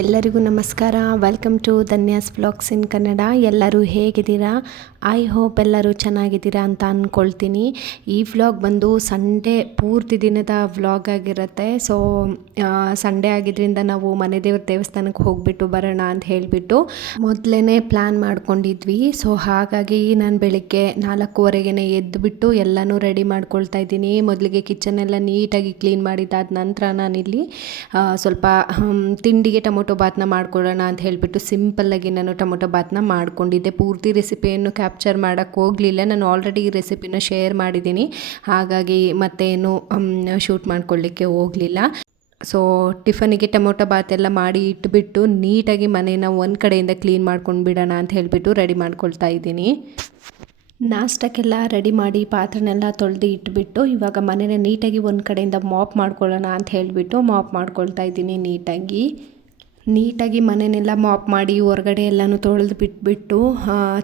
ಎಲ್ಲರಿಗೂ ನಮಸ್ಕಾರ. Welcome to Dhanyas vlogs in Kannada. ಎಲ್ಲರೂ ಹೇಗಿದ್ದೀರಾ? ಐ ಹೋಪ್ ಎಲ್ಲರೂ ಚೆನ್ನಾಗಿದ್ದೀರಾ ಅಂತ ಅಂದ್ಕೊಳ್ತೀನಿ. ಈ ವ್ಲಾಗ್ ಬಂದು ಸಂಡೇ ಪೂರ್ತಿ ದಿನದ ವ್ಲಾಗ್ ಆಗಿರುತ್ತೆ. ಸೊ ಸಂಡೇ ಆಗಿದ್ದರಿಂದ ನಾವು ಮನೆ ದೇವ್ರ ದೇವಸ್ಥಾನಕ್ಕೆ ಹೋಗಿಬಿಟ್ಟು ಬರೋಣ ಅಂತ ಹೇಳಿಬಿಟ್ಟು ಮೊದಲೇ ಪ್ಲ್ಯಾನ್ ಮಾಡ್ಕೊಂಡಿದ್ವಿ. ಸೊ ಹಾಗಾಗಿ ನಾನು ಬೆಳಿಗ್ಗೆ 4:15ಗೆ ಎದ್ದುಬಿಟ್ಟು ಎಲ್ಲನೂ ರೆಡಿ ಮಾಡ್ಕೊಳ್ತಾ ಇದ್ದೀನಿ. ಮೊದಲಿಗೆ ಕಿಚನ್ನೆಲ್ಲ ನೀಟಾಗಿ ಕ್ಲೀನ್ ಮಾಡಿದ್ದಾದ ನಂತರ ನಾನಿಲ್ಲಿ ಸ್ವಲ್ಪ ತಿಂಡಿಗೆ ಟೊಮೊಟೊ ಬಾತನ್ನ ಮಾಡ್ಕೊಳ್ಳೋಣ ಅಂತ ಹೇಳಿಬಿಟ್ಟು ಸಿಂಪಲ್ಲಾಗಿ ನಾನು ಟೊಮೊಟೊ ಬಾತನ್ನ ಮಾಡ್ಕೊಂಡಿದ್ದೆ. ಪೂರ್ತಿ ರೆಸಿಪಿಯನ್ನು ಕ್ಯಾಪ್ಚರ್ ಮಾಡೋಕ್ಕೆ ಹೋಗಲಿಲ್ಲ. ನಾನು ಆಲ್ರೆಡಿ ಈ ರೆಸಿಪಿನ ಶೇರ್ ಮಾಡಿದ್ದೀನಿ, ಹಾಗಾಗಿ ಮತ್ತೇನು ಶೂಟ್ ಮಾಡ್ಕೊಳ್ಳಿಕ್ಕೆ ಹೋಗಲಿಲ್ಲ. ಸೊ ಟಿಫನಿಗೆ ಟೊಮೊಟೊ ಬಾತೆಲ್ಲ ಮಾಡಿ ಇಟ್ಬಿಟ್ಟು ನೀಟಾಗಿ ಮನೇನ ಒಂದು ಕಡೆಯಿಂದ ಕ್ಲೀನ್ ಮಾಡ್ಕೊಂಡು ಬಿಡೋಣ ಅಂತ ಹೇಳಿಬಿಟ್ಟು ರೆಡಿ ಮಾಡ್ಕೊಳ್ತಾ ಇದ್ದೀನಿ. ನಾಷ್ಟಕ್ಕೆಲ್ಲ ರೆಡಿ ಮಾಡಿ ಪಾತ್ರೆನೆಲ್ಲ ತೊಳೆದು ಇಟ್ಬಿಟ್ಟು ಇವಾಗ ಮನೇನ ನೀಟಾಗಿ ಒಂದು ಕಡೆಯಿಂದ ಮಾಪ್ ಮಾಡ್ಕೊಳ್ಳೋಣ ಅಂತ ಹೇಳಿಬಿಟ್ಟು ಮಾಪ್ ಮಾಡ್ಕೊಳ್ತಾ ಇದ್ದೀನಿ. ನೀಟಾಗಿ ಮನೆಯೆಲ್ಲ ಮಾಪ್ ಮಾಡಿ ಹೊರಗಡೆ ಎಲ್ಲನೂ ತೊಳೆದು ಬಿಟ್ಬಿಟ್ಟು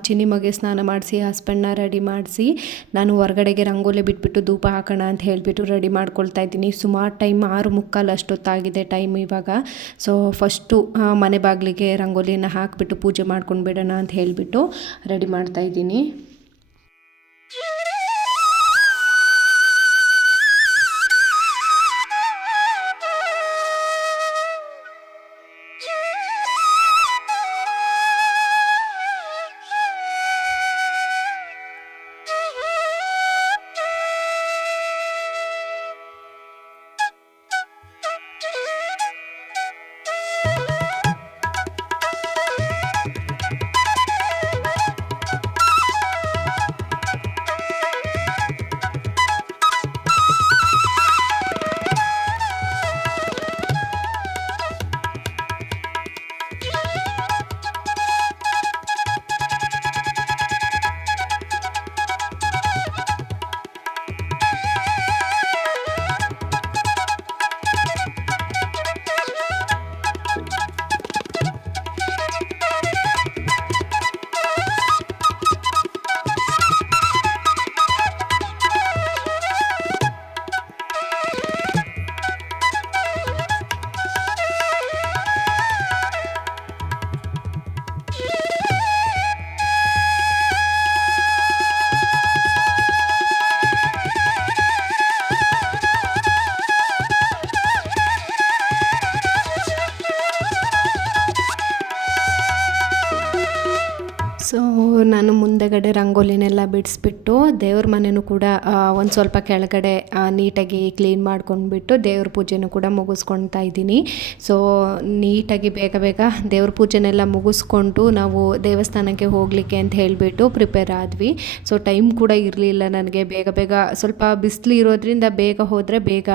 ಚಿನಿಮಗೆ ಸ್ನಾನ ಮಾಡಿಸಿ ಹಸ್ಬೆಂಡ್ನ ರೆಡಿ ಮಾಡಿಸಿ ನಾನು ಹೊರಗಡೆಗೆ ರಂಗೋಲಿ ಬಿಟ್ಬಿಟ್ಟು ಧೂಪ ಹಾಕೋಣ ಅಂತ ಹೇಳಿಬಿಟ್ಟು ರೆಡಿ ಮಾಡ್ಕೊಳ್ತಾ ಇದ್ದೀನಿ. ಸುಮಾರು ಟೈಮ್ 6:45 ಅಷ್ಟೊತ್ತಾಗಿದೆ ಟೈಮ್ ಇವಾಗ. ಸೊ ಫಸ್ಟು ಮನೆ ಬಾಗಿಲಿಗೆ ರಂಗೋಲಿನ ಹಾಕಿಬಿಟ್ಟು ಪೂಜೆ ಮಾಡ್ಕೊಂಡು ಬಿಡೋಣ ಅಂತ ಹೇಳಿಬಿಟ್ಟು ರೆಡಿ ಮಾಡ್ತಾ ಇದ್ದೀನಿ. ಸೊ ನಾನು ಮುಂದೆಗಡೆ ರಂಗೋಲಿನೆಲ್ಲ ಬಿಡಿಸ್ಬಿಟ್ಟು ದೇವ್ರ ಮನೆಯೂ ಕೂಡ ಒಂದು ಸ್ವಲ್ಪ ಕೆಳಗಡೆ ನೀಟಾಗಿ ಕ್ಲೀನ್ ಮಾಡ್ಕೊಂಡ್ಬಿಟ್ಟು ದೇವ್ರ ಪೂಜೆನೂ ಕೂಡ ಮುಗಿಸ್ಕೊಳ್ತಾ ಇದ್ದೀನಿ. ಸೊ ನೀಟಾಗಿ ಬೇಗ ಬೇಗ ದೇವ್ರ ಪೂಜೆನೆಲ್ಲ ಮುಗಿಸ್ಕೊಂಡು ನಾವು ದೇವಸ್ಥಾನಕ್ಕೆ ಹೋಗಲಿಕ್ಕೆ ಅಂತ ಹೇಳಿಬಿಟ್ಟು ಪ್ರಿಪೇರ್ ಆದ್ವಿ. ಸೊ ಟೈಮ್ ಕೂಡ ಇರಲಿಲ್ಲ ನನಗೆ. ಬೇಗ ಬೇಗ ಸ್ವಲ್ಪ ಬಿಸಿಲು ಇರೋದ್ರಿಂದ ಬೇಗ ಹೋದರೆ ಬೇಗ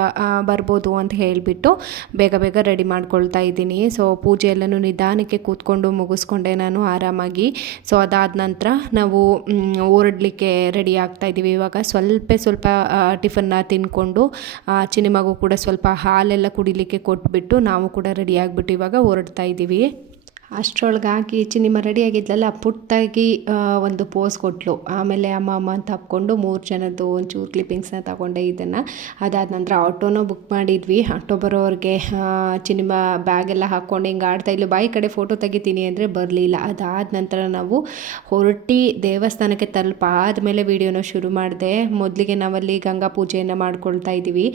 ಬರ್ಬೋದು ಅಂತ ಹೇಳಿಬಿಟ್ಟು ಬೇಗ ಬೇಗ ರೆಡಿ ಮಾಡ್ಕೊಳ್ತಾ ಇದ್ದೀನಿ. ಸೊ ಪೂಜೆ ಎಲ್ಲನೂ ನಿಧಾನಕ್ಕೆ ಕೂತ್ಕೊಂಡು ಮುಗಿಸ್ಕೊಂಡೆ ನಾನು ಆರಾಮಾಗಿ. ಸೊ ಅದಾದ ನಂತರ ನಾವು ಹೊರಡಲಿಕ್ಕೆ ರೆಡಿ ಆಗ್ತಾ ಇದ್ದೀವಿ. ಇವಾಗ ಸ್ವಲ್ಪ ಟಿಫನ್ನ ತಿಂದ್ಕೊಂಡು ಚಿನಿಮಗೂ ಕೂಡ ಸ್ವಲ್ಪ ಹಾಲೆಲ್ಲ ಕುಡಿಲಿಕ್ಕೆ ಕೊಟ್ಬಿಟ್ಟು ನಾವು ಕೂಡ ರೆಡಿ ಆಗಿಬಿಟ್ಟು ಇವಾಗ ಹೊರಡ್ತಾ ಇದ್ದೀವಿ. ಅಷ್ಟರೊಳಗೆ ಹಾಕಿ ಚಿನಿಮ ರೆಡಿಯಾಗಿದ್ಲಲ್ಲ, ಪುಟ್ಟಾಗಿ ಒಂದು ಪೋಸ್ ಕೊಟ್ಟಳು. ಆಮೇಲೆ ಅಮ್ಮ ಅಂತ ಹಾಕ್ಕೊಂಡು 3 ಜನದ್ದು ಒಂಚೂರು ಕ್ಲಿಪ್ಪಿಂಗ್ಸ್ನ ತಗೊಂಡೆ ಇದನ್ನು. ಅದಾದ ನಂತರ ಆಟೋನೂ ಬುಕ್ ಮಾಡಿದ್ವಿ. ಆಟೋ ಬರೋರಿಗೆ ಚಿನಿಮ ಬ್ಯಾಗೆಲ್ಲ ಹಾಕ್ಕೊಂಡು ಹಿಂಗೆ ಆಡ್ತಾ ಇದ್ಲು. ಬಾಯಿ ಕಡೆ ಫೋಟೋ ತೆಗಿತೀನಿ ಅಂದರೆ ಬರಲಿಲ್ಲ. ಅದಾದ ನಂತರ ನಾವು ಹೊರಟಿ ದೇವಸ್ಥಾನಕ್ಕೆ ತಲುಪಾದ್ಮೇಲೆ ವಿಡಿಯೋನ ಶುರು ಮಾಡಿದೆ. ಮೊದಲಿಗೆ ನಾವಲ್ಲಿ ಗಂಗಾ ಪೂಜೆಯನ್ನು ಮಾಡ್ಕೊಳ್ತಾ ಇದ್ದೀವಿ.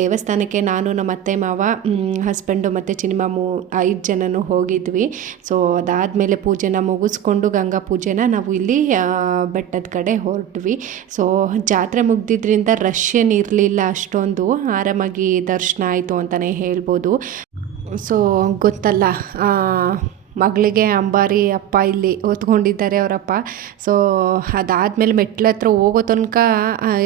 ದೇವಸ್ಥಾನಕ್ಕೆ ನಾನು ನಮ್ಮ ಅತ್ತೆ ಮಾವ ಹಸ್ಬೆಂಡು ಮತ್ತು ಚಿನಿಮ 5 ಜನನೂ ಹೋಗಿದ್ವಿ. ಸೊ ಅದಾದಮೇಲೆ ಪೂಜೆನ ಮುಗಿಸ್ಕೊಂಡು ಗಂಗಾ ಪೂಜೆನ ನಾವು ಇಲ್ಲಿ ಬೆಟ್ಟದ ಕಡೆ ಹೊರಟ್ವಿ. ಸೊ ಜಾತ್ರೆ ಮುಗ್ದಿದ್ರಿಂದ ರಶ್ ಏನು ಇರಲಿಲ್ಲ ಅಷ್ಟೊಂದು. ಆರಾಮಾಗಿ ದರ್ಶನ ಆಯಿತು ಅಂತಲೇ ಹೇಳ್ಬೋದು. ಸೊ ಗೊತ್ತಲ್ಲ, ಮಗಳಿಗೆ ಅಂಬಾರಿ ಅಪ್ಪ ಇಲ್ಲಿ ಹೊತ್ಕೊಂಡಿದ್ದಾರೆ ಅವರಪ್ಪ. ಸೊ ಅದಾದಮೇಲೆ ಮೆಟ್ಲ ಹತ್ರ ಹೋಗೋ ತನಕ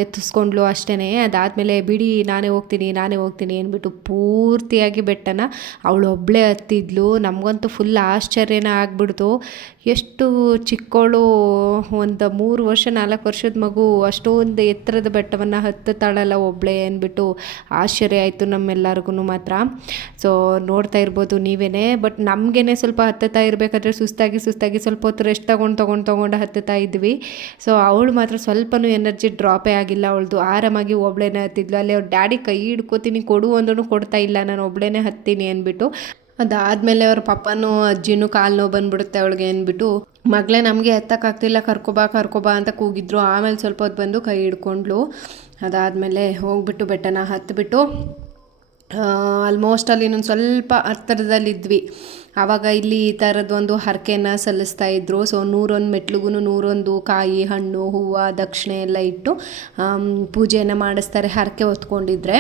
ಎತ್ತಿಸ್ಕೊಂಡ್ಲು ಅಷ್ಟೇ. ಅದಾದಮೇಲೆ ಬಿಡಿ ನಾನೇ ಹೋಗ್ತೀನಿ ಅಂದ್ಬಿಟ್ಟು ಪೂರ್ತಿಯಾಗಿ ಬೆಟ್ಟನ ಅವಳೊಬ್ಬಳೇ ಹತ್ತಿದ್ಲು. ನಮಗಂತೂ ಫುಲ್ ಆಶ್ಚರ್ಯನ ಆಗ್ಬಿಡ್ತು. ಎಷ್ಟು ಚಿಕ್ಕವಳು, ಒಂದು 3 ವರ್ಷ 4 ವರ್ಷದ ಮಗು ಅಷ್ಟೊಂದು ಎತ್ತರದ ಬೆಟ್ಟವನ್ನು ಹತ್ತುತ್ತಾಳಲ್ಲ ಒಬ್ಬಳೇ ಅಂದ್ಬಿಟ್ಟು ಆಶ್ಚರ್ಯ ಆಯಿತು ನಮ್ಮೆಲ್ಲರಿಗೂ ಮಾತ್ರ. ಸೊ ನೋಡ್ತಾ ಇರ್ಬೋದು ನೀವೇ. ಬಟ್ ನಮಗೇನೆ ಸ್ವಲ್ಪ ಹತ್ತುತ್ತಾ ಇರಬೇಕಾದ್ರೆ ಸುಸ್ತಾಗಿ ಸ್ವಲ್ಪ ಹೊತ್ತು ರೆಸ್ಟ್ ತೊಗೊಂಡು ಹತ್ತುತ್ತಾ ಇದ್ವಿ. ಸೊ ಅವಳು ಮಾತ್ರ ಸ್ವಲ್ಪನೂ ಎನರ್ಜಿ ಡ್ರಾಪೇ ಆಗಿಲ್ಲ ಅವಳದು. ಆರಾಮಾಗಿ ಒಬ್ಳೇನೆ ಹತ್ತಿದ್ಲು. ಅಲ್ಲಿ ಅವ್ರ ಡ್ಯಾಡಿ ಕೈ ಹಿಡ್ಕೋತೀನಿ ಕೊಡು ಅಂದ್ರೂ ಕೊಡ್ತಾ ಇಲ್ಲ, ನಾನು ಒಬ್ಳೇನೆ ಹತ್ತೀನಿ ಅಂದ್ಬಿಟ್ಟು. ಅದಾದಮೇಲೆ ಅವ್ರ ಪಪ್ಪನೂ ಅಜ್ಜಿನೂ ಕಾಲು ನೋವು ಬಂದುಬಿಡುತ್ತೆ ಅವಳಿಗೆ ಅಂದ್ಬಿಟ್ಟು ಮಗಳೇ ನಮಗೆ ಎತ್ತಕ್ಕಾಗ್ತಿಲ್ಲ ಕರ್ಕೊಬಾ ಅಂತ ಕೂಗಿದ್ರು. ಆಮೇಲೆ ಸ್ವಲ್ಪ ಹೊತ್ತು ಬಂದು ಕೈ ಹಿಡ್ಕೊಂಡ್ಲು. ಅದಾದಮೇಲೆ ಹೋಗ್ಬಿಟ್ಟು ಬೆಟ್ಟನ ಹತ್ತಿಬಿಟ್ಟು ಆಲ್ಮೋಸ್ಟ್ ಅಲ್ಲಿ ಇನ್ನೊಂದು ಸ್ವಲ್ಪ ಹತ್ತಿರದಲ್ಲಿದ್ವಿ. ಆವಾಗ ಇಲ್ಲಿ ಈ ಥರದ್ದೊಂದು ಹರಕೆನ ಸಲ್ಲಿಸ್ತಾ ಇದ್ರು. ಸೊ 101 ಮೆಟ್ಲಿಗೂ 101 ಕಾಯಿ, ಹಣ್ಣು, ಹೂವು, ದಕ್ಷಿಣೆ ಎಲ್ಲ ಇಟ್ಟು ಪೂಜೆಯನ್ನು ಮಾಡಿಸ್ತಾರೆ ಹರಕೆ ಹೊತ್ಕೊಂಡಿದ್ರೆ.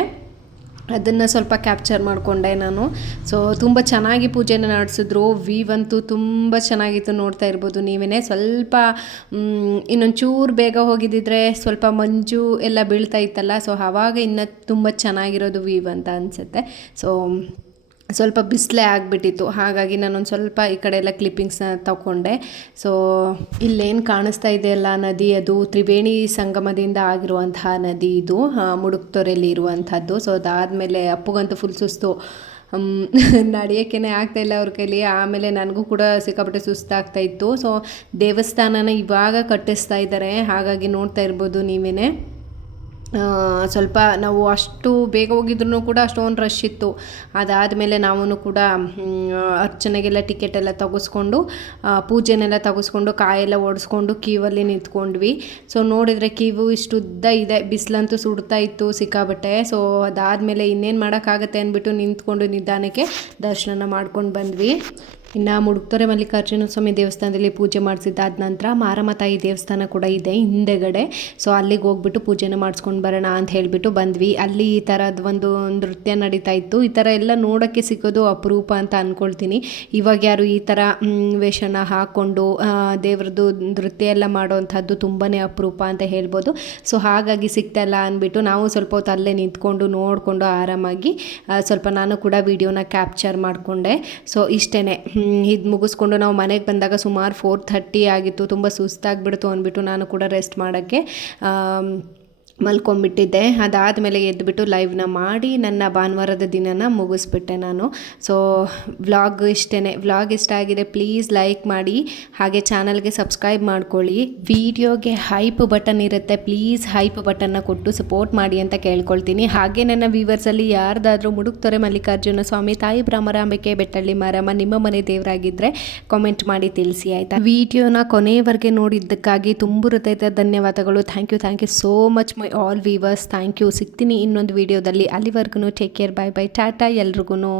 ಅದನ್ನು ಸ್ವಲ್ಪ ಕ್ಯಾಪ್ಚರ್ ಮಾಡಿಕೊಂಡೆ ನಾನು. ಸೊ ತುಂಬ ಚೆನ್ನಾಗಿ ಪೂಜೆನ ನಡೆಸಿದ್ರು. ಅಂತೂ ತುಂಬ ಚೆನ್ನಾಗಿತ್ತು, ನೋಡ್ತಾ ಇರ್ಬೋದು ನೀವೇ. ಸ್ವಲ್ಪ ಇನ್ನೊಂಚೂರು ಬೇಗ ಹೋಗಿದ್ದಿದ್ರೆ ಸ್ವಲ್ಪ ಮಂಜು ಎಲ್ಲ ಬೀಳ್ತಾ ಇತ್ತಲ್ಲ, ಸೊ ಆವಾಗ ಇನ್ನೂ ತುಂಬ ಚೆನ್ನಾಗಿರೋದು ಅಂತ ಅನಿಸುತ್ತೆ. ಸೊ ಸ್ವಲ್ಪ ಬಿಸಿಲೇ ಆಗಿಬಿಟ್ಟಿತ್ತು, ಹಾಗಾಗಿ ನಾನೊಂದು ಸ್ವಲ್ಪ ಈ ಕಡೆ ಎಲ್ಲ ಕ್ಲಿಪ್ಪಿಂಗ್ಸ್ನ ತಗೊಂಡೆ. ಸೊ ಇಲ್ಲೇನು ಕಾಣಿಸ್ತಾ ಇದೆಯಲ್ಲ ನದಿ, ಅದು ತ್ರಿವೇಣಿ ಸಂಗಮದಿಂದ ಆಗಿರುವಂತಹ ನದಿ ಇದು, ಮುಡುಕ್ತೊರೆಯಲ್ಲಿ ಇರುವಂಥದ್ದು. ಸೊ ಅದಾದಮೇಲೆ ಅಪ್ಪುಗಂತೂ ಫುಲ್ ಸುಸ್ತು, ನಡೆಯೋಕ್ಕೇ ಆಗ್ತಾಯಿಲ್ಲ ಅವ್ರ ಕೈಲಿ. ಆಮೇಲೆ ನನಗೂ ಕೂಡ ಸಿಕ್ಕಾಪಟ್ಟೆ ಸುಸ್ತಾಗ್ತಾಯಿತ್ತು. ಸೊ ದೇವಸ್ಥಾನನ ಇವಾಗ ಕಟ್ಟಿಸ್ತಾ ಇದ್ದಾರೆ, ಹಾಗಾಗಿ ನೋಡ್ತಾ ಇರ್ಬೋದು ನೀವೇ. ಸ್ವಲ್ಪ ನಾವು ಅಷ್ಟು ಬೇಗ ಹೋಗಿದ್ರು ಕೂಡ ಅಷ್ಟೊಂದು ರಶ್ ಇತ್ತು. ಅದಾದಮೇಲೆ ನಾವು ಕೂಡ ಅರ್ಚನೆಗೆಲ್ಲ ಟಿಕೆಟ್ ಎಲ್ಲ ತೆಗೆಸ್ಕೊಂಡು ಪೂಜೆನೆಲ್ಲ ತೆಗೆಸ್ಕೊಂಡು ಕಾಯೆಲ್ಲ ಒಡೆಸ್ಕೊಂಡು ಕ್ಯೂವಲ್ಲಿ ನಿಂತ್ಕೊಂಡ್ವಿ. ಸೊ ನೋಡಿದರೆ ಕ್ಯೂ ಇಷ್ಟುದ್ದ ಇದೆ, ಬಿಸಿಲಂತೂ ಸುಡ್ತಾ ಇತ್ತು ಸಿಕ್ಕಾಬಟ್ಟೆ. ಸೊ ಅದಾದಮೇಲೆ ಇನ್ನೇನು ಮಾಡೋಕ್ಕಾಗತ್ತೆ ಅಂದ್ಬಿಟ್ಟು ನಿಂತ್ಕೊಂಡು ನಿಧಾನಕ್ಕೆ ದರ್ಶನ ಮಾಡ್ಕೊಂಡು ಬಂದ್ವಿ. ಇನ್ನು ಮುಡುಕ್ತೊರೆ ಮಲ್ಲಿಕಾರ್ಜುನ ಸ್ವಾಮಿ ದೇವಸ್ಥಾನದಲ್ಲಿ ಪೂಜೆ ಮಾಡಿಸಿದ್ದಾದ ನಂತರ ಮಾರಮ್ಮ ತಾಯಿ ದೇವಸ್ಥಾನ ಕೂಡ ಇದೆ ಹಿಂದೆಗಡೆ. ಸೊ ಅಲ್ಲಿಗೆ ಹೋಗ್ಬಿಟ್ಟು ಪೂಜೆನ ಮಾಡಿಸ್ಕೊಂಡು ಬರೋಣ ಅಂತ ಹೇಳಿಬಿಟ್ಟು ಬಂದ್ವಿ. ಅಲ್ಲಿ ಈ ಥರದ್ದು ಒಂದು ನೃತ್ಯ ನಡೀತಾ ಇತ್ತು. ಈ ಥರ ಎಲ್ಲ ನೋಡೋಕ್ಕೆ ಸಿಗೋದು ಅಪರೂಪ ಅಂತ ಅಂದ್ಕೊಳ್ತೀನಿ. ಇವಾಗ ಯಾರು ಈ ಥರ ವೇಷನ ಹಾಕ್ಕೊಂಡು ದೇವ್ರದ್ದು ನೃತ್ಯ ಎಲ್ಲ ಮಾಡೋವಂಥದ್ದು ತುಂಬಾ ಅಪರೂಪ ಅಂತ ಹೇಳ್ಬೋದು. ಸೊ ಹಾಗಾಗಿ ಸಿಗ್ತಾಯಿಲ್ಲ ಅಂದ್ಬಿಟ್ಟು ನಾವು ಸ್ವಲ್ಪ ಹೊತ್ತು ಅಲ್ಲೇ ನಿಂತ್ಕೊಂಡು ನೋಡಿಕೊಂಡು ಆರಾಮಾಗಿ ಸ್ವಲ್ಪ ನಾನು ಕೂಡ ವಿಡಿಯೋನ ಕ್ಯಾಪ್ಚರ್ ಮಾಡಿಕೊಂಡೆ. ಸೊ ಇಷ್ಟೇ, ಇದು ಮುಗಿಸ್ಕೊಂಡು ನಾವು ಮನೆಗೆ ಬಂದಾಗ ಸುಮಾರು 4:30 ಆಗಿತ್ತು. ತುಂಬ ಸುಸ್ತಾಗಿಬಿಡ್ತು ಅಂದ್ಬಿಟ್ಟು ನಾನು ಕೂಡ ರೆಸ್ಟ್ ಮಾಡೋಕ್ಕೆ ಮಲ್ಕೊಂಡ್ಬಿಟ್ಟಿದ್ದೆ. ಅದಾದಮೇಲೆ ಎದ್ದುಬಿಟ್ಟು ಲೈವ್ನ ಮಾಡಿ ನನ್ನ ಭಾನುವಾರದ ದಿನನ ಮುಗಿಸ್ಬಿಟ್ಟೆ ನಾನು. ಸೊ ವ್ಲಾಗ್ ಇಷ್ಟೇ. ವ್ಲಾಗ್ ಇಷ್ಟ ಆಗಿದೆ ಪ್ಲೀಸ್ ಲೈಕ್ ಮಾಡಿ, ಹಾಗೆ ಚಾನಲ್ಗೆ ಸಬ್ಸ್ಕ್ರೈಬ್ ಮಾಡ್ಕೊಳ್ಳಿ. ವಿಡಿಯೋಗೆ ಹೈಪ್ ಬಟನ್ ಇರುತ್ತೆ, ಪ್ಲೀಸ್ ಹೈಪ್ ಬಟನ್ನ ಕೊಟ್ಟು ಸಪೋರ್ಟ್ ಮಾಡಿ ಅಂತ ಕೇಳ್ಕೊಳ್ತೀನಿ. ಹಾಗೆ ನನ್ನ ವ್ಯೂವರ್ಸಲ್ಲಿ ಯಾರ್ದಾದ್ರೂ ಮುಡುಕ್ತೊರೆ ಮಲ್ಲಿಕಾರ್ಜುನ ಸ್ವಾಮಿ, ತಾಯಿ ಭ್ರಮರಾಂಬಿಕೆ, ಬೆಟ್ಟಳ್ಳಿ ಮಾರಮ್ಮ ನಿಮ್ಮ ಮನೆ ದೇವರಾಗಿದ್ದರೆ ಕಾಮೆಂಟ್ ಮಾಡಿ ತಿಳಿಸಿ ಆಯಿತಾ. ವಿಡಿಯೋನ ಕೊನೆಯವರೆಗೆ ನೋಡಿದ್ದಕ್ಕಾಗಿ ತುಂಬ ಹೃದಯದ ಧನ್ಯವಾದಗಳು. Thank you so much my all viewers. Thank you. ಸಿಗ್ತೀನಿ ಇನ್ನೊಂದು ವಿಡಿಯೋದಲ್ಲಿ. ಅಲ್ಲಿವರೆಗೂ ಟೇಕ್ ಕೇರ್, ಬೈ ಟಾಟಾ ಎಲ್ರಿಗೂ.